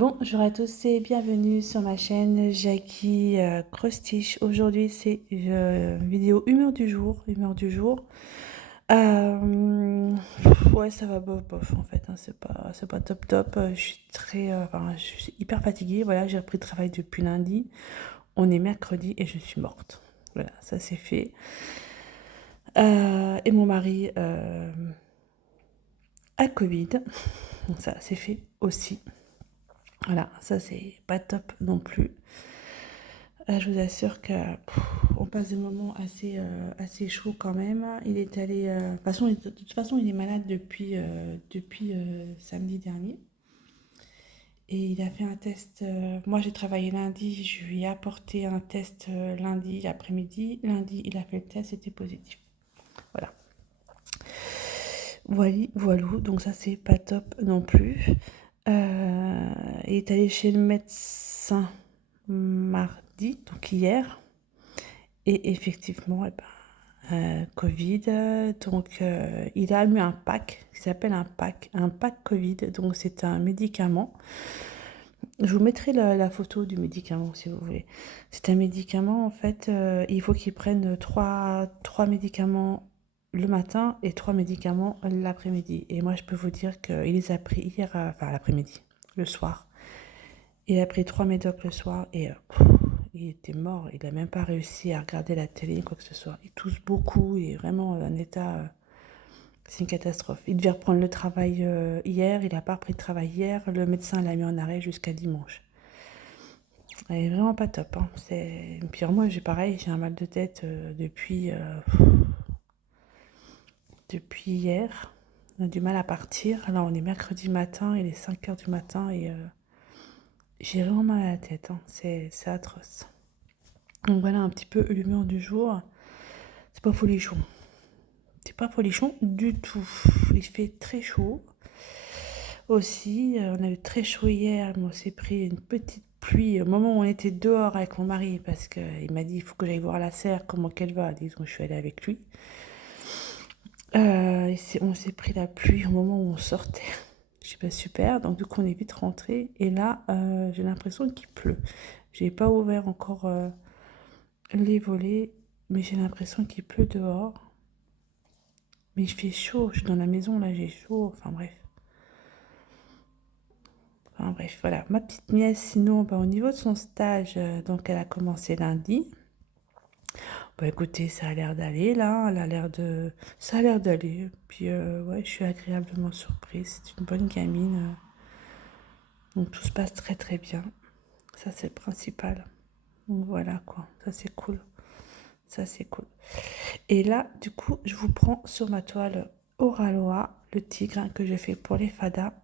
Bonjour à tous et bienvenue sur ma chaîne Jackie Crostiche. Aujourd'hui c'est une vidéo humeur du jour. Euh, ouais, ça va bof bof en fait, hein, c'est pas top top. Je suis hyper fatiguée. Voilà, j'ai repris le travail depuis lundi. On est mercredi et je suis morte. Voilà, ça c'est fait. Et mon mari a Covid, donc ça c'est fait aussi. Voilà, ça c'est pas top non plus. Je vous assure que on passe des moments assez chauds quand même. Il est allé, de toute façon, il est malade depuis samedi dernier. Et il a fait un test. Moi, j'ai travaillé lundi. Je lui ai apporté un test lundi après-midi. Lundi, il a fait le test, c'était positif. Voilà. Voilou. Donc ça, c'est pas top non plus. Il est allé chez le médecin mardi, donc hier. Et effectivement, Covid, il a eu un pack qui s'appelle un pack Covid, donc c'est un médicament. Je vous mettrai la photo du médicament si vous voulez. C'est un médicament, en fait, il faut qu'il prenne trois médicaments le matin et 3 médicaments l'après-midi. Et moi, je peux vous dire qu'il les a pris hier, enfin l'après-midi, le soir. Il a pris 3 médocs le soir et il était mort. Il n'a même pas réussi à regarder la télé, quoi que ce soit. Il tousse beaucoup. Il est vraiment en état... c'est une catastrophe. Il devait reprendre le travail hier. Il n'a pas repris de travail hier. Le médecin l'a mis en arrêt jusqu'à dimanche. Il est vraiment pas top. Hein. Puis moi, j'ai un mal de tête depuis hier. On a du mal à partir. Là, on est mercredi matin. Il est 5 h du matin et j'ai vraiment mal à la tête. Hein. C'est atroce. Donc voilà un petit peu l'humeur du jour. C'est pas folichon. C'est pas folichon du tout. Il fait très chaud. Aussi, on a eu très chaud hier. On s'est pris une petite pluie au moment où on était dehors avec mon mari parce qu'il m'a dit il faut que j'aille voir la serre, comment qu'elle va. Disons, je suis allée avec lui. On s'est pris la pluie au moment où on sortait. Je sais pas, super. Donc, du coup, on est vite rentré. Et là, j'ai l'impression qu'il pleut. J'ai pas ouvert encore les volets, mais j'ai l'impression qu'il pleut dehors. Mais il fait chaud, je suis dans la maison, là j'ai chaud, enfin bref. Voilà. Ma petite nièce, sinon, au niveau de son stage, donc elle a commencé lundi. Écoutez, ça a l'air d'aller, là, ça a l'air d'aller. Puis, ouais, je suis agréablement surprise, c'est une bonne gamine. Donc tout se passe très très bien. Ça, c'est le principal. Donc voilà, quoi, ça c'est cool. Ça, c'est cool. Et là, du coup, je vous prends sur ma toile Oraloa, le tigre hein, que j'ai fait pour les fadas.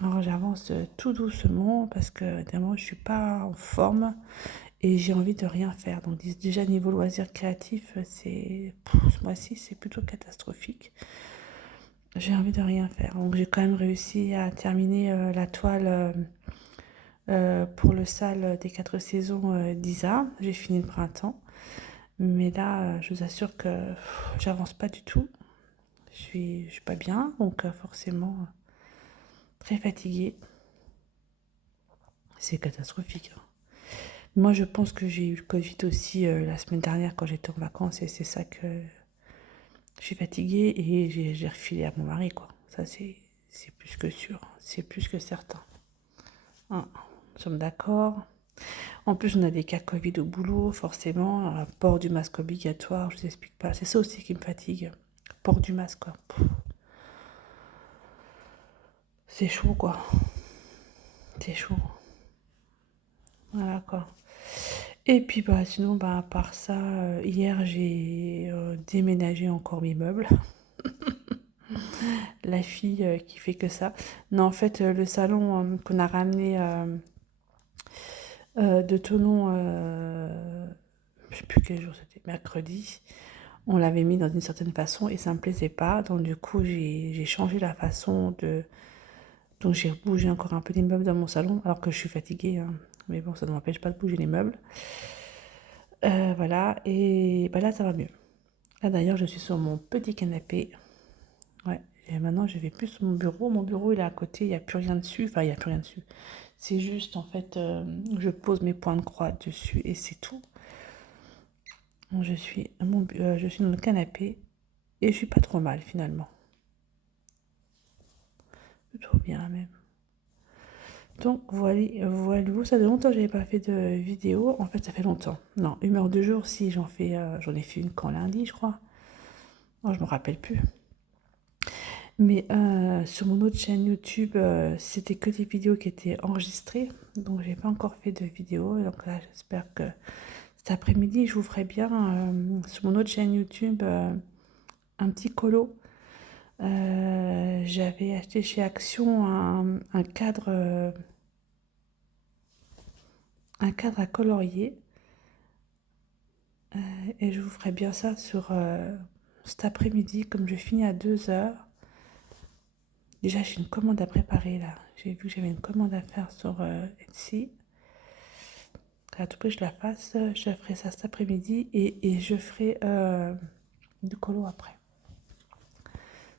Alors, j'avance tout doucement parce que évidemment, je suis pas en forme et j'ai envie de rien faire. Donc, déjà, niveau loisirs créatifs, ce mois-ci, c'est plutôt catastrophique. J'ai envie de rien faire. Donc, j'ai quand même réussi à terminer la toile pour le salle des 4 saisons d'Isa. J'ai fini le printemps. Mais là, je vous assure que j'avance pas du tout. Je suis pas bien, donc forcément très fatiguée. C'est catastrophique. Hein. Moi, je pense que j'ai eu le Covid aussi la semaine dernière quand j'étais en vacances et c'est ça que je suis fatiguée et j'ai refilé à mon mari, quoi. Ça, c'est plus que sûr, c'est plus que certain. Hein, nous sommes d'accord. En plus, on a des cas Covid au boulot, forcément. Port du masque obligatoire, je vous explique pas. C'est ça aussi qui me fatigue. Port du masque, quoi. C'est chaud, quoi. C'est chaud. Voilà, quoi. Et puis, sinon, à part ça, hier, j'ai déménagé encore mes meubles. La fille qui fait que ça. Non, en fait, le salon qu'on a ramené de Thonon, je sais plus quel jour c'était, mercredi, on l'avait mis dans une certaine façon et ça me plaisait pas. Donc, du coup, j'ai changé la façon de. Donc, j'ai bougé encore un peu les meubles dans mon salon, alors que je suis fatiguée. Hein. Mais bon, ça ne m'empêche pas de bouger les meubles. Voilà, et là, ça va mieux. Là, d'ailleurs, je suis sur mon petit canapé. Ouais, et maintenant, je vais plus sur mon bureau. Mon bureau, il est à côté, il n'y a plus rien dessus. Enfin, il n'y a plus rien dessus. C'est juste, en fait, je pose mes points de croix dessus et c'est tout. Je suis dans le canapé et je suis pas trop mal finalement. Trop bien même. Donc voilà, ça fait longtemps que j'avais pas fait de vidéo. En fait, ça fait longtemps. Non, humeur de jour, si j'en ai fait une quand lundi, je crois. Oh, je me rappelle plus. Mais sur mon autre chaîne YouTube, c'était que des vidéos qui étaient enregistrées. Donc j'ai pas encore fait de vidéo. Donc là, j'espère que cet après-midi, je vous ferai bien sur mon autre chaîne YouTube un petit colo. J'avais acheté chez Action un cadre à colorier. Et je vous ferai bien ça sur cet après-midi, comme je finis à 2h. Déjà, j'ai une commande à préparer là. J'ai vu que j'avais une commande à faire sur Etsy. À tout prix, je la fasse. Je ferai ça cet après-midi et je ferai du colo après.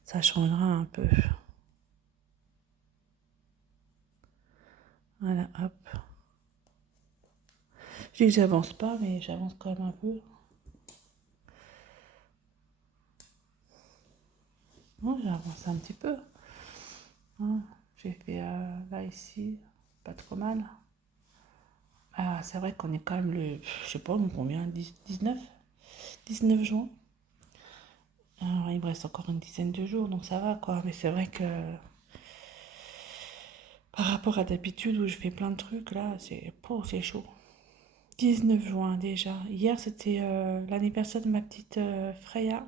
Ça changera un peu. Voilà, hop. Je dis que j'avance pas, mais j'avance quand même un peu. Bon, j'avance un petit peu. Hein, j'ai fait là, ici, pas trop mal. Ah, c'est vrai qu'on est quand même je sais pas, combien, 19 juin. Alors, il me reste encore une dizaine de jours, donc ça va quoi. Mais c'est vrai que par rapport à d'habitude où je fais plein de trucs, là, c'est chaud. 19 juin déjà. Hier, c'était l'anniversaire de ma petite Freya.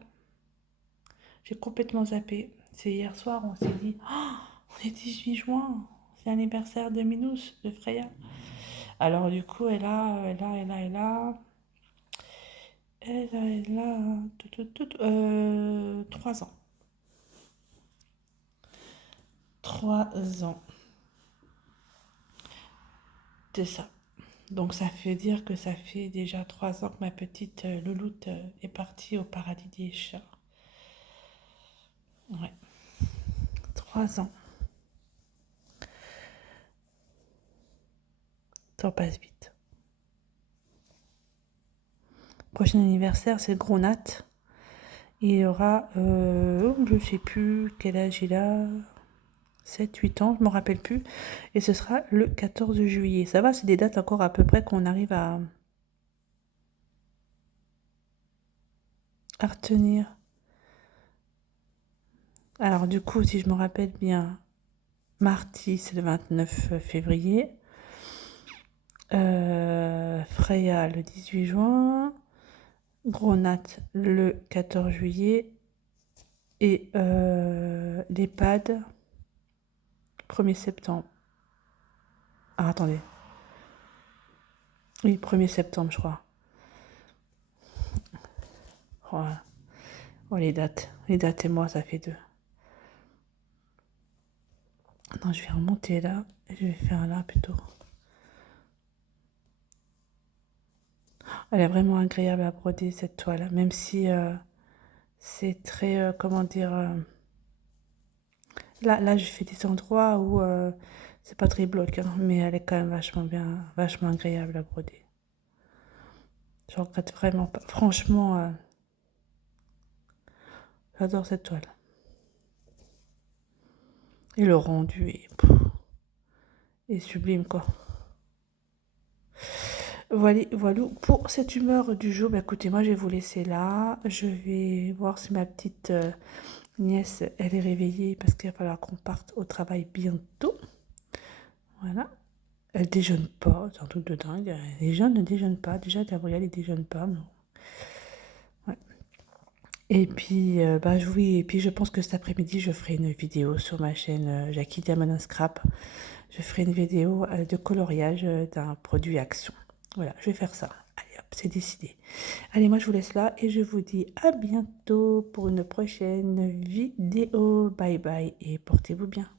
J'ai complètement zappé. C'est hier soir, on s'est dit, oh, on est 18 juin, c'est l'anniversaire de Minous, de Freya. Alors du coup, elle a 3 ans. 3 ans. C'est ça. Donc ça fait dire que ça fait déjà 3 ans que ma petite louloute est partie au paradis des chats. Ouais, 3 ans. Ça passe vite. Prochain anniversaire, c'est le gros Nat. Il aura, je sais plus quel âge il a, 7, 8 ans, je ne me rappelle plus. Et ce sera le 14 juillet. Ça va, c'est des dates encore à peu près qu'on arrive à retenir. Alors du coup, si je me rappelle bien, mardi, c'est le 29 février. Freya, le 18 juin. Gros Nat, le 14 juillet. Et l'EHPAD, 1er septembre. Ah, attendez. Oui, 1er septembre, je crois. Voilà. Oh, les dates. Les dates et moi, ça fait 2. Non, je vais remonter là. Et je vais faire là plutôt. Elle est vraiment agréable à broder, cette toile. Même si c'est très, comment dire... Là, je fais des endroits où c'est pas très bloc. Hein, mais elle est quand même vachement bien, vachement agréable à broder. Je regrette vraiment pas. Franchement, j'adore cette toile. Et le rendu est sublime, quoi. Voilà, voilà pour cette humeur du jour. Bah, écoutez, moi, je vais vous laisser là. Je vais voir si ma petite nièce, elle est réveillée parce qu'il va falloir qu'on parte au travail bientôt. Voilà. Elle déjeune pas, c'est un truc de dingue. Les jeunes ne déjeunent pas. Déjà, Gabriel, il déjeune pas. Non. Ouais. Et puis, oui, et puis je pense que cet après-midi, je ferai une vidéo sur ma chaîne Jackie Diamond Scrap. Je ferai une vidéo de coloriage d'un produit Action. Voilà, je vais faire ça. Allez hop, c'est décidé. Allez, moi je vous laisse là et je vous dis à bientôt pour une prochaine vidéo. Bye bye et portez-vous bien.